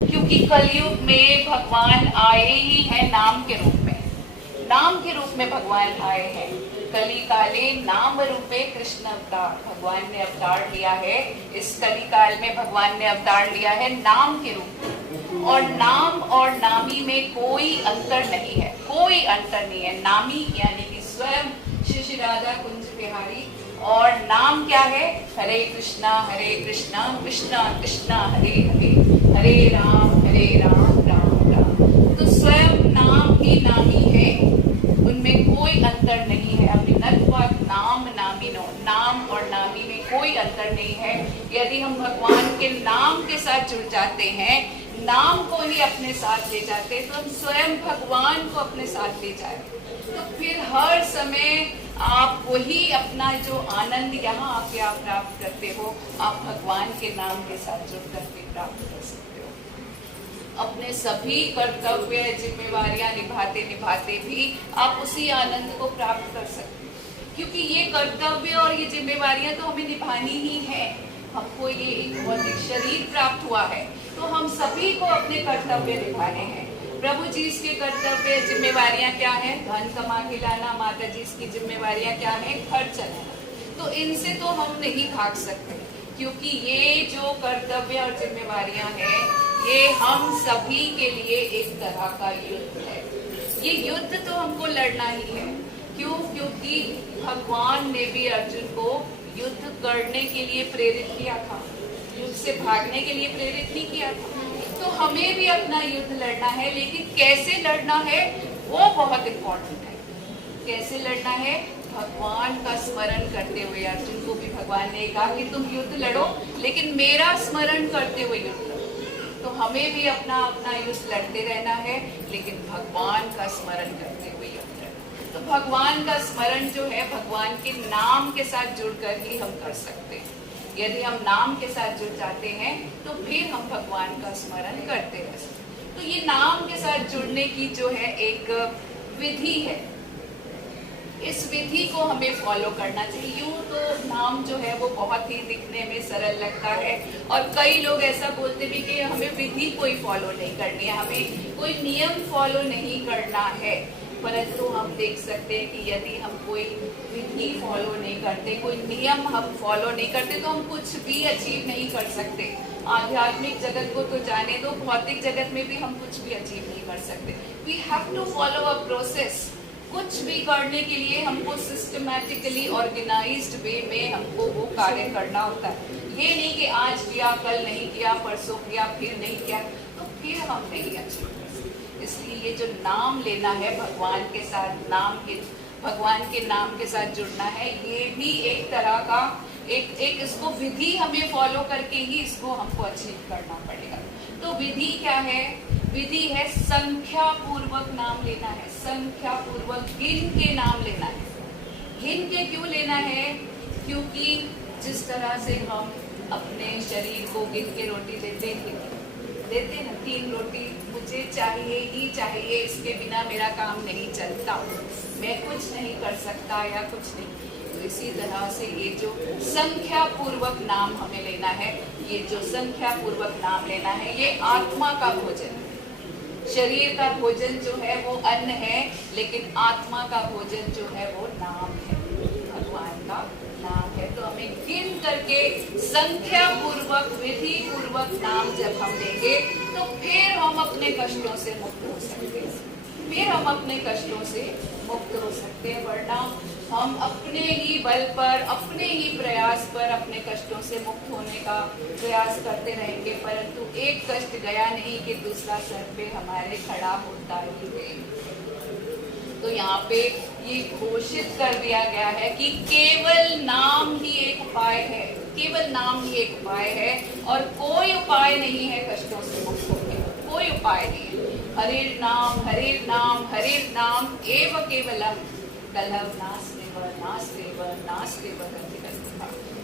क्योंकि कलयुग में भगवान आए ही हैं नाम के रूप में। नाम के रूप में भगवान आए हैं। कली काले नाम रूपे कृष्ण अवतार, भगवान ने अवतार लिया है। इस कली काल में भगवान ने अवतार लिया है नाम के रूप में। और नाम और नामी में कोई अंतर नहीं है, कोई अंतर नहीं है। नामी यानी कि स्वयं श्री राधा कुंज बिहारी, और नाम क्या है? हरे कृष्णा कृष्णा कृष्णा हरे हरे, हरे राम राम राम। तो स्वयं नाम ही नामी है, उनमें कोई अंतर नहीं है। अभिन्नत्वात् नाम नामिनो, नाम और नामी में कोई अंतर नहीं है। यदि हम भगवान के नाम के साथ जुड़ जाते हैं, नाम को ही अपने साथ ले जाते हैं, तो हम स्वयं भगवान को अपने साथ ले जाए। तो फिर हर समय आप वही अपना जो आनंद यहाँ आके आप प्राप्त करते हो, आप भगवान के नाम के साथ जुड़ करके प्राप्त कर सकते हो। अपने सभी कर्तव्य जिम्मेवारियां निभाते निभाते भी आप उसी आनंद को प्राप्त कर सकते हो। क्योंकि ये कर्तव्य और ये जिम्मेवारियां तो हमें निभानी ही है। हमको ये एक भौतिक शरीर प्राप्त हुआ है, तो हम सभी को अपने कर्तव्य निभाने हैं। प्रभु जी के कर्तव्य जिम्मेवारियां क्या हैं? धन कमा के लाना। माता जी की जिम्मेवारियां क्या हैं? घर चलाना। तो इनसे तो हम नहीं भाग सकते, क्योंकि ये जो कर्तव्य और जिम्मेवारियां हैं, ये हम सभी के लिए एक तरह का युद्ध है। ये युद्ध तो हमको लड़ना ही है। क्यों? क्योंकि भगवान ने भी अर्जुन को युद्ध करने के लिए प्रेरित किया था, युद्ध से भागने के लिए प्रेरित नहीं किया था। तो हमें भी अपना युद्ध लड़ना है, लेकिन कैसे लड़ना है वो बहुत इम्पोर्टेंट है। कैसे लड़ना है? भगवान का स्मरण करते हुए। अर्जुन को भी भगवान ने कहा कि तुम युद्ध लड़ो, लेकिन मेरा स्मरण करते हुए युद्ध लड़ो। तो हमें भी अपना अपना युद्ध लड़ते रहना है, लेकिन भगवान का स्मरण करते हुए युद्ध लड़ो। तो भगवान का स्मरण जो है, भगवान के नाम के साथ जुड़कर ही हम कर सकते हैं। यदि हम नाम के साथ जुड़ जाते हैं, तो फिर हम भगवान का स्मरण करते हैं। तो ये नाम के साथ जुड़ने की जो है एक विधि है, इस विधि को हमें फॉलो करना चाहिए। यूँ तो नाम जो है वो बहुत ही दिखने में सरल लगता है, और कई लोग ऐसा बोलते भी कि हमें विधि कोई फॉलो नहीं करनी है, हमें कोई नियम फॉलो नहीं करना है। परंतु हम देख सकते हैं कि यदि हम कोई विधि फॉलो नहीं करते, कोई नियम हम फॉलो नहीं करते, तो हम कुछ भी अचीव नहीं कर सकते। आध्यात्मिक जगत को तो जाने दो, भौतिक जगत में भी हम कुछ भी अचीव नहीं कर सकते। We have to follow a process. कुछ भी करने के लिए हमको सिस्टमैटिकली ऑर्गेनाइज्ड वे में हमको वो कार्य करना होता है। ये नहीं कि आज किया, कल नहीं किया, परसों किया, फिर नहीं किया, तो फिर हम नहीं अचीव कर सकते। इसलिए ये जो नाम लेना है भगवान के साथ, भगवान के नाम के साथ जुड़ना है, ये भी एक तरह का एक इसको विधि हमें फॉलो करके ही इसको हमको अचीव करना पड़ेगा। तो विधि क्या है? विधि है संख्या पूर्वक नाम लेना है, संख्या पूर्वक गिन के नाम लेना है। गिन के क्यों लेना है? क्योंकि जिस तरह से हम अपने शरीर को गिन के रोटी देते ना, 3 रोटी मुझे चाहिए ही चाहिए, इसके बिना मेरा काम नहीं चलता, मैं कुछ नहीं कर सकता या कुछ नहीं। तो इसी तरह से ये जो संख्या पूर्वक नाम हमें लेना है, ये जो संख्या पूर्वक नाम लेना है, ये आत्मा का भोजन है। शरीर का भोजन जो है वो अन्न है, लेकिन आत्मा का भोजन जो है वो नाम है, भगवान का नाम है। तो हमें गिन करके संख्या पूर्वक, विधि पूर्वक नाम जब हम लेंगे, तो फिर हम अपने कष्टों से मुक्त हो सकते हैं, फिर हम अपने कष्टों से मुक्त हो सकते हैं। वरना हम अपने ही बल पर, अपने ही प्रयास पर अपने कष्टों से मुक्त होने का प्रयास करते रहेंगे, परंतु एक कष्ट गया नहीं कि दूसरा सर पे हमारे खड़ा होता ही है। तो यहाँ पे ये घोषित कर दिया गया है कि केवल नाम ही एक उपाय है, केवल नाम ही एक उपाय है, और कोई उपाय नहीं है कष्टों से मुक्त होने का, कोई उपाय नहीं है। हरे नाम एव केवलम कलह नास्तेव।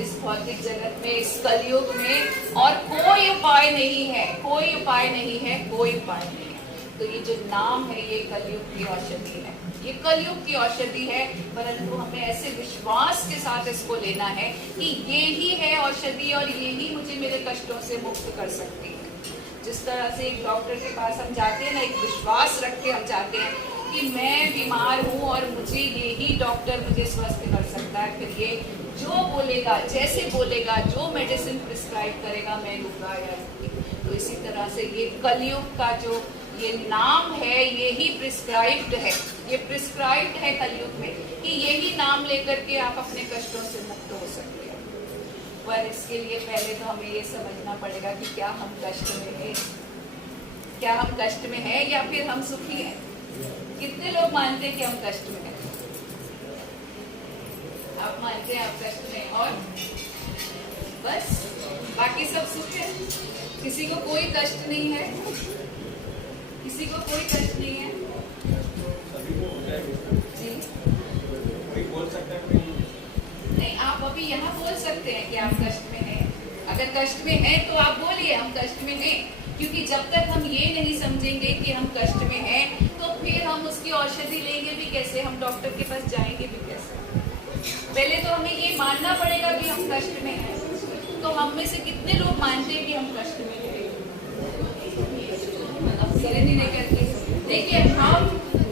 इस भौतिक जगत में, इस कलयुग में और कोई उपाय नहीं है, कोई उपाय नहीं है, कोई उपाय नहीं है। तो ये जो नाम है, ये कलयुग की औषधि है, ये कलयुग की औषधि है। परंतु हमें ऐसे विश्वास के साथ इसको लेना है कि ये ही है औषधि, और ये ही मुझे मेरे कष्टों से मुक्त कर सकती है। जिस तरह से एक डॉक्टर के पास हम जाते हैं ना, एक विश्वास रख के हम जाते हैं कि मैं बीमार हूँ और मुझे यही डॉक्टर मुझे स्वस्थ कर सकता है, फिर ये जो बोलेगा, जैसे बोलेगा, जो मेडिसिन प्रिस्क्राइब करेगा मैं लूँगा या लूँगी। तो इसी तरह से ये कलयुग का जो ये नाम है, यही प्रिस्क्राइब्ड है, ये प्रिस्क्राइब्ड है कलयुग में कि यही नाम लेकर के आप अपने कष्टों से मुक्त हो सकते हैं। पर इसके लिए पहले तो हमें ये समझना पड़ेगा कि क्या हम कष्ट में हैं, क्या हम कष्ट में हैं या फिर हम सुखी हैं। कितने लोग मानते हैं कि हम कष्ट में हैं? आप मानते हैं आप कष्ट में, और बस बाकी सब सुख है? किसी को कोई कष्ट नहीं है? किसी को कोई कष्ट नहीं है? जी कोई बोल सकता है नहीं, आप अभी यहाँ बोल सकते हैं कि आप कष्ट में हैं। अगर कष्ट में हैं तो आप बोलिए हम कष्ट में हैं, क्योंकि जब तक हम ये नहीं समझेंगे कि हम कष्ट में हैं तो फिर हम उसकी औषधि लेंगे भी कैसे, हम डॉक्टर के पास जाएंगे भी कैसे। पहले तो हमें ये मानना पड़ेगा कि हम कष्ट में हैं। तो हम में से कितने लोग मानते हैं कि हम कष्ट में हैं? अब सिरे नहीं करके देखिए, हम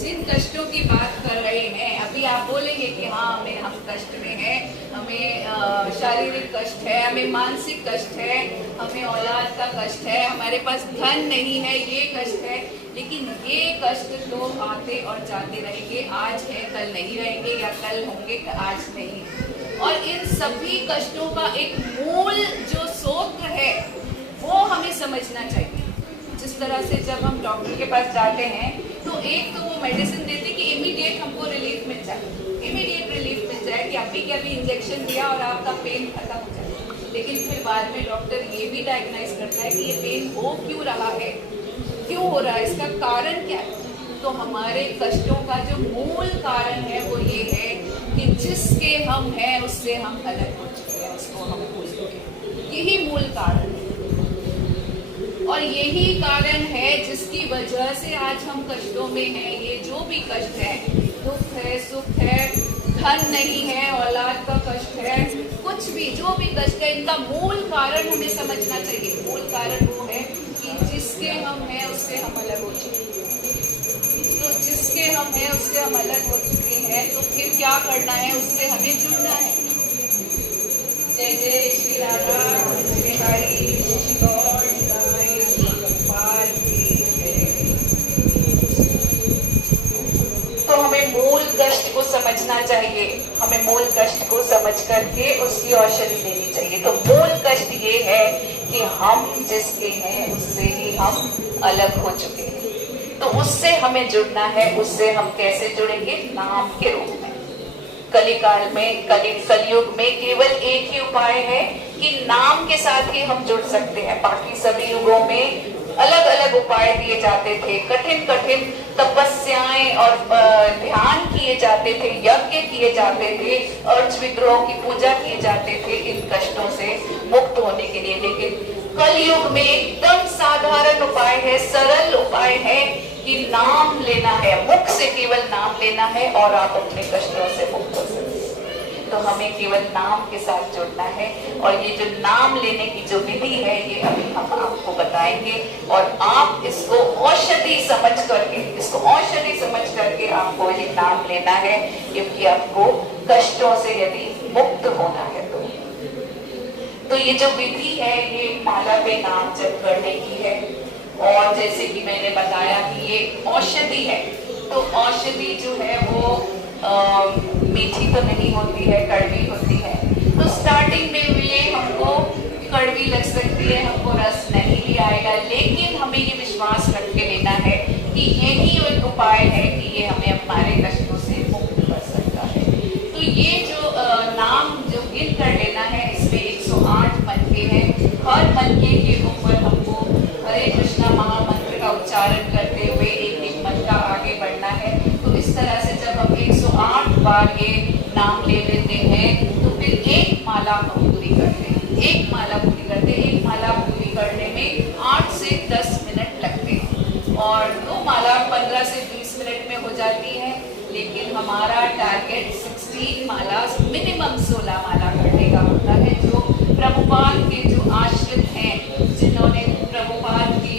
जिन कष्टों की बात कर रहे हैं, अभी आप बोलेंगे कि हाँ हम कष्ट में हैं, हमें शारीरिक कष्ट है, हमें मानसिक कष्ट है, हमें औलाद का कष्ट है, हमारे पास धन नहीं है, ये कष्ट है। लेकिन ये कष्ट तो आते और जाते रहेंगे, आज है कल नहीं रहेंगे, या कल होंगे आज नहीं। और इन सभी कष्टों का एक मूल जो स्रोत है वो हमें समझना चाहिए। जिस तरह से जब हम डॉक्टर के पास जाते हैं तो एक तो वो मेडिसिन देते कि इमीडिएट हमको रिलीफ मिल जाए, इमीडिएट रिलीफ मिल जाए कि अभी के अभी इंजेक्शन दिया और आपका पेन खत्म हो जाए। लेकिन फिर बाद में डॉक्टर ये भी डायग्नाइज करता है कि ये पेन हो क्यों रहा है, क्यों हो रहा है, इसका कारण क्या है। तो हमारे कष्टों का जो मूल कारण है वो ये है कि जिसके हम हैं उससे हम अलग हो चुके हैं, उसको हम भूल चुके हैं। यही मूल कारण है और यही कारण है जिसकी वजह से आज हम कष्टों में हैं। ये जो भी कष्ट है, दुख है, सुख है, धन नहीं है, औलाद का कष्ट है, कुछ भी जो भी कष्ट है, इनका मूल कारण हमें समझना चाहिए। मूल कारण वो है कि जिसके हम हैं उससे हम अलग हो चुके हैं। तो जिसके हम हैं उससे हम अलग हो चुके हैं, तो फिर क्या करना है, उससे हमें जुड़ना है। जय जय श्री राधा, जय हरि, श्री गौर तो हमें मूल कष्ट को समझना चाहिए, हमें मूल कष्ट को समझ करके उसकी औषधि देनी चाहिए। तो मूल कष्ट ये है कि हम जिसके हैं उससे ही हम अलग हो चुके हैं। तो उससे हमें जुड़ना है। उससे हम कैसे जुड़ेंगे? नाम के रूप में। कलिकाल में, कलयुग में केवल एक ही उपाय है कि नाम के साथ ही हम जुड़ सकते हैं। बाकी सभी युगों में अलग अलग उपाय दिए जाते थे, कठिन कठिन तपस्याएं और ध्यान किए जाते थे, यज्ञ किए जाते थे, अर्च विग्रहों की पूजा किए जाते थे इन कष्टों से मुक्त होने के लिए। लेकिन कलयुग में एकदम साधारण उपाय है, सरल उपाय है कि नाम लेना है, मुख से केवल नाम लेना है और आप अपने कष्टों से मुक्त हो सकते हैं। तो हमें केवल नाम के साथ जुड़ना है और ये जो नाम लेने की जो विधि है ये अभी हम आपको बताएंगे और आप इसको औषधि समझ करके आपको ये नाम लेना है, क्योंकि आपको कष्टों से यदि मुक्त होना है तो ये जो विधि है ये माला पे नाम जप करने की है। और जैसे कि मैंने बताया कि ये औषधि है, तो औषधि जो है वो मीठी तो नहीं होती है, कड़वी होती है। तो स्टार्टिंग में ये हमको कड़वी लग सकती है, हमको रस नहीं भी आएगा, लेकिन हमें ये विश्वास रख के लेना है कि यही एक उपाय है कि ये हमें हमारे कष्टों से मुक्त कर सकता है। तो ये जो नाम जो गिन कर लेना है, इसमें 108 मनके हैं। हर मनके के ऊपर हमको हरे कृष्णा महामंत्र का उच्चारण करते हुए एक एक मनका आगे बढ़ना है। तो इस तरह से जब हम 108 बार ये नाम ले लेते हैं तो फिर एक माला हम पूरी करते हैं। एक माला पूरी करते हैं। एक माला पूरी करने में 8 से 10 मिनट लगते हैं और 2 माला 15 से 20 मिनट में हो जाती है। लेकिन हमारा टारगेट 16 माला, मिनिमम 16 माला करने का होता है। जो प्रभुपाद के जो आश्रित हैं, जिन्होंने प्रभुपाद की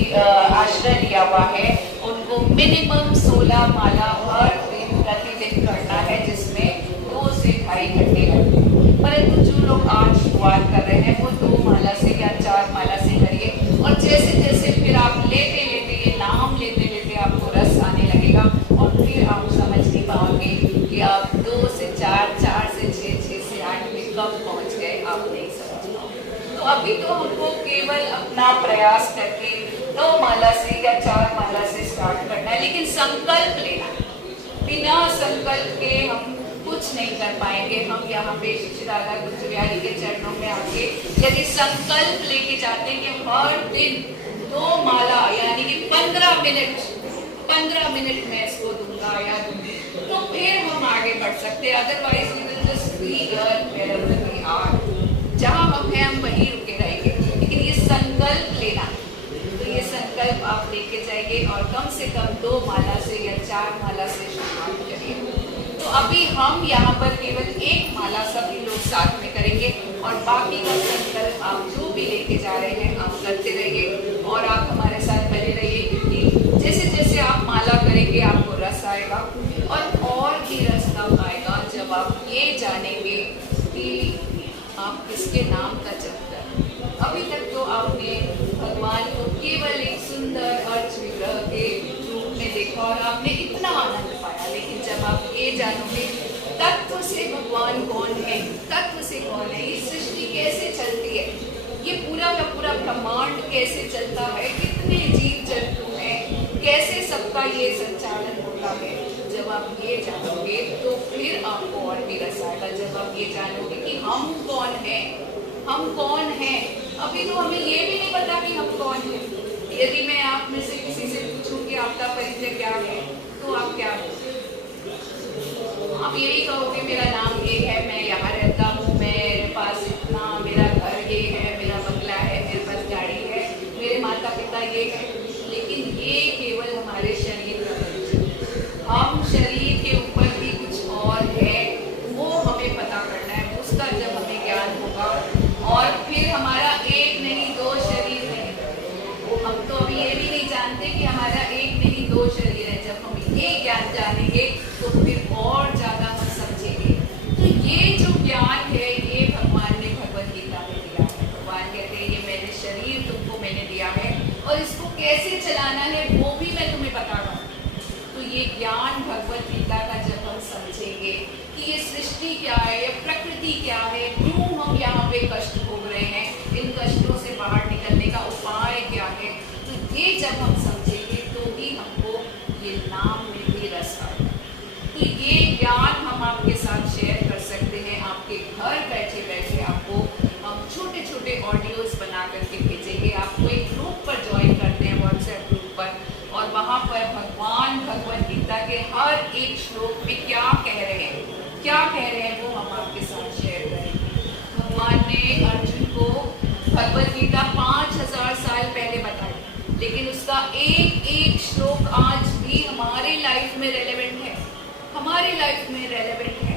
हुआ है उनको मिनिमम 16 माला हर दिन प्रतिदिन करना है, जिसमें 2 से 2.5 घंटे लगते हैं। परंतु जो लोग आज शुरुआत कर रहे हैं वो 2 माला से या 4 माला से करिए, और जैसे जैसे फिर आप लेते लेते ये नाम लेते लेते आपको रस आने लगेगा, और फिर आप समझ नहीं पाओगे कि आप 2 से 4, 4 से 6, 6 से 8 में कब पहुंच गए, आप नहीं समझ पाओगे। तो अभी तो हमको केवल अपना प्रयास करके 2 माला से या 4 माला से स्टार्ट करना है, लेकिन संकल्प लेना। बिना संकल्प के हम कुछ नहीं कर पाएंगे। हम यहाँ पे श्री राधा कुंज बिहारी के चरणों में आके यदि संकल्प लेके जाते हैं कि हर दिन 2 माला यानी कि 15 मिनट में इसको दूंगा या दूंगी, तो फिर हम आगे बढ़ सकते हैं। Otherwise we will just be wherever we are। जहाँ हम हैं हम वहीं रुके रहेंगे। लेकिन ये संकल्प लेना, तो ये संकल्प आप लेके जाइए और कम से कम 2 माला से या 4 माला से शुरुआत करिए। तो अभी हम यहाँ पर केवल 1 माला सभी लोग साथ में करेंगे, और बाकी का संकल्प आप जो भी लेके जा रहे हैं आप करते रहिए, और आप हमारे साथ बने रहिए, क्योंकि जैसे जैसे आप माला करेंगे आपको रस आएगा, और भी रस तब आएगा जब आप ये जानेंगे कि आप किसके नाम का जप कर रहे हैं। अभी तक तो आपने भगवान को केवल एक सुंदर अर्च विग्रह के रूप में देखा और आपने इतना आनंद पाया, लेकिन जब आप ये जानोगे तत्व से भगवान कौन है, तत्व से कौन है, ये सृष्टि कैसे चलती है, ये पूरा का पूरा ब्रह्मांड कैसे चलता है, कितने जीव जंतु हैं, कैसे सबका ये संचालन होता है, जब आप ये जानोगे तो फिर आपको और भी रस आएगा। जब आप ये जानोगे कि हम कौन हैं, हम कौन हैं। अभी तो हमें ये भी नहीं पता कि हम कौन हैं। यदि मैं आप में से किसी से पूछूं कि आपका परिचय क्या है, तो आप क्या बोलोगे? आप यही कहोगे मेरा नाम ये है, मैं यहाँ रहता हूँ, मेरे पास इतना, मेरा घर ये है, मेरा बंगला है, मेरे पास गाड़ी है, मेरे माता पिता ये है। लेकिन ये केवल हमारे शरीर का परिचय। हम शरीर के ऊपर भी कुछ और है, वो हमें पता करना है। उसका जब हमें ज्ञान होगा, और फिर हमारा 1 नहीं 2 शरीर नहीं, हम तो अभी ये भी नहीं जानते कि हमारा 1 नहीं 2 शरीर है। जब हम ये ज्ञान जानेंगे तो फिर और ज्यादा हम समझेंगे। तो ये जो ज्ञान है ये भगवान ने भगवद गीता में दिया है। भगवान कहते हैं ये मैंने शरीर तुमको मैंने दिया है, और इसको कैसे चलाना है वो भी मैं तुम्हें बता रहा हूँ। तो ये ज्ञान भगवद गीता का जब हम समझेंगे कि ये सृष्टि क्या है, ये प्रकृति क्या है, क्यों हम यहाँ पे कष्ट भोग रहे हैं, इन कष्टों से बाहर निकलने का उपाय क्या है, तो ये जब हम समझेंगे तो ही हमको ये नाम में भी रस आएगा। तो ये ज्ञान हम आपके साथ शेयर कर सकते हैं। आपके घर बैठे बैठे आपको हम छोटे छोटे ऑडियोज बना करके भेजेंगे। आपको एक ग्रुप पर ज्वाइन करते हैं, व्हाट्सएप ग्रुप पर, और वहाँ पर भगवान भगवद गीता के हर एक श्लोक में क्या कह रहे हैं वो हम आपके साथ शेयर करेंगे। भगवान ने अर्जुन को भगवद गीता 5000 साल पहले बताई, लेकिन उसका एक एक श्लोक आज भी हमारे लाइफ में रेलेवेंट है, हमारे लाइफ में रेलेवेंट है।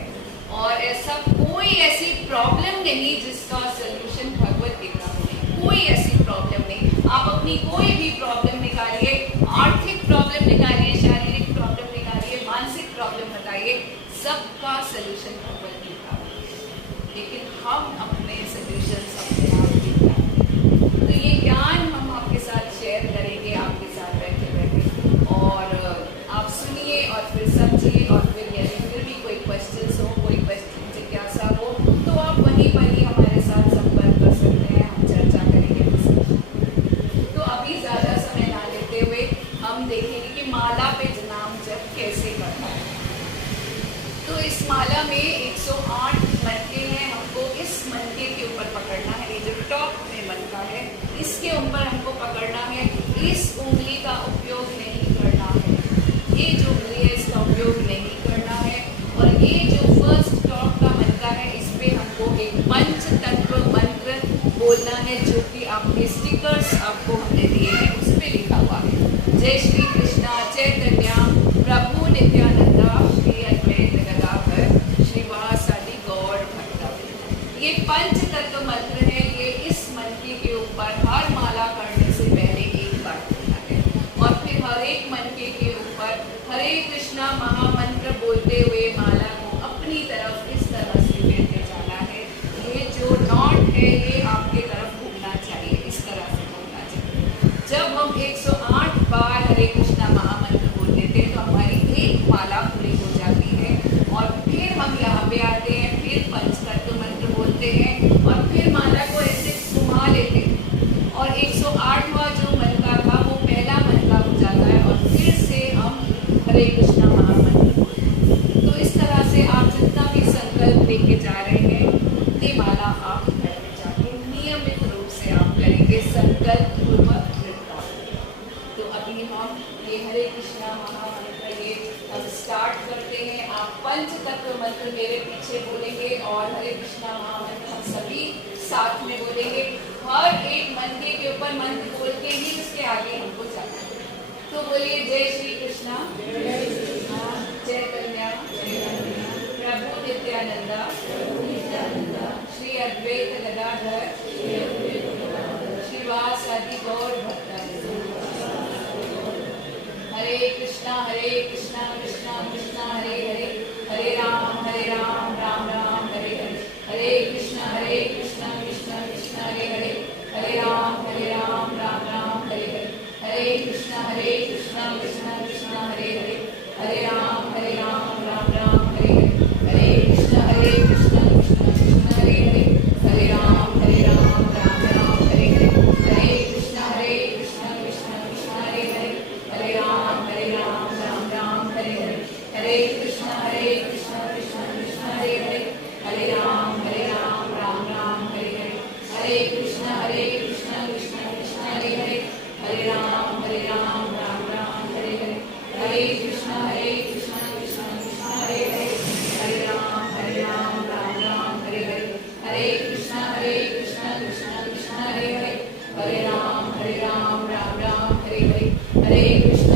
और ऐसा कोई ऐसी प्रॉब्लम नहीं जिसका सोल्यूशन भगवद गीता में, कोई ऐसी प्रॉब्लम नहीं। आप अपनी कोई भी प्रॉब्लम निकालिए, आर्थिक प्रॉब्लम निकालिए, शारीरिक प्रॉब्लम निकालिए, मानसिक प्रॉब्लम बताइए, सबका सोल्यूशन भगवद गीता में। लेकिन हम अपने सोल्यूशन अपने आप निकालते। तो ये ज्ञान हम आपके साथ शेयर करेंगे, आपके साथ बैठे बैठे, और आप सुनिए और फिर समझिए, और फिर यदि फिर भी कोई क्वेश्चंस हो, कोई क्वेश्चन जिज्ञासा हो, तो आप वहीं पर ही हमारे साथ संपर्क कर सकते हैं, हम चर्चा करेंगे। तो अभी ज़्यादा समय ना लेते हुए हम देखेंगे कि माला पे नाम जप कैसे करना है। तो इस माला में 108 मनके हैं, हमको इस मनके के ऊपर पकड़ना है। ये जो टॉप में मनका है इसके ऊपर हमको पकड़ना है। इस उंगली का उपयोग नहीं करना है, ये जो उंगली है इसका उपयोग नहीं करना है। और ये जो फर्स्ट टॉप का मनका है इस पे हमको एक पंच तत्व मंत्र बोलना है, जो कि आपके स्टिकर्स आपको हमने दिए हैं उस पर लिखा हुआ है। जय श्री कृष्णा चैतन्य प्रभु नित्यानंदा श्री अद्वैत गदाधर श्रीवासादि गौर भक्तवृंद। ये पंच तत्व मंत्र है, ये इस मनके के ऊपर हर माला करने से पहले एक बार बोलना है, और फिर हरे कृष्णा महामंत्र बोलते हुए माला को अपनी तरफ इस तरह से लेते जाना है। ये जो नॉट है ये आपके तरफ घूमना चाहिए, इस तरह से घूमना चाहिए। जब हम 108 बार हरे कृष्णा महामंत्र बोल देते हैं तो हमारी एक माला पूरी हो जाती है और फिर हम यहाँ पे आते हैं, फिर पंचतत्व मंत्र बोलते हैं और फिर माला को ऐसे घुमा लेते हैं और 108वां जो मनका था वो पहला मनका हो जाता है और फिर से हम हरे कृष्णा महामंत्र बोलते हैं। तो इस तरह से आप जितना भी संकल्प लेके जा रहे हैं उतनी माला आप घर में जाके नियमित रूप से आप करेंगे संकल्प पूर्वक निपटा। तो अभी हम ये हरे कृष्णा महामंत्र ये हम स्टार्ट करते हैं। आप पंच तत्व मंत्र मेरे पीछे बोलेंगे और हरे कृष्णा महामंत्र हम सभी साथ में बोलेंगे। हर एक मंत्र के ऊपर मंत्र बोल के ही उसके आगे हमको जाना है। तो बोलिए जय श्री कृष्णा, जय कन्या, प्रभु नित्यानंदा, श्री अद्वैत गदाधर, श्रीवासादि गौर भक्तवृंद। हरे कृष्णा कृष्णा कृष्णा हरे हरे, हरे राम राम राम हरे हरे, हरे कृष्णा कृष्णा कृष्णा हरे हरे, हरे राम राम राम हरे हरे, हरे कृष्णा कृष्णा कृष्णा हरे हरे, हरे राम राम राम हरे हरे, हरे कृष्णा कृष्णा कृष्णा हरे हरे, हरे राम राम राम हरे हरे, हरे कृष्णा कृष्णा कृष्णा हरे हरे, हरे राम राम हरे हरे, हरे कृष्णा कृष्णा कृष्णा हरे हरे, हरे राम राम हरे हरे, हरे कृष्णा कृष्णा कृष्णा हरे हरे, हरे राम राम हरे हरे, हरे कृष्णा कृष्णा कृष्णा हरे हरे, हरे राम राम हरे हरे, हरे कृष्णा कृष्णा कृष्णा हरे हरे, हरे राम राम हरे हरे, हरे कृष्णा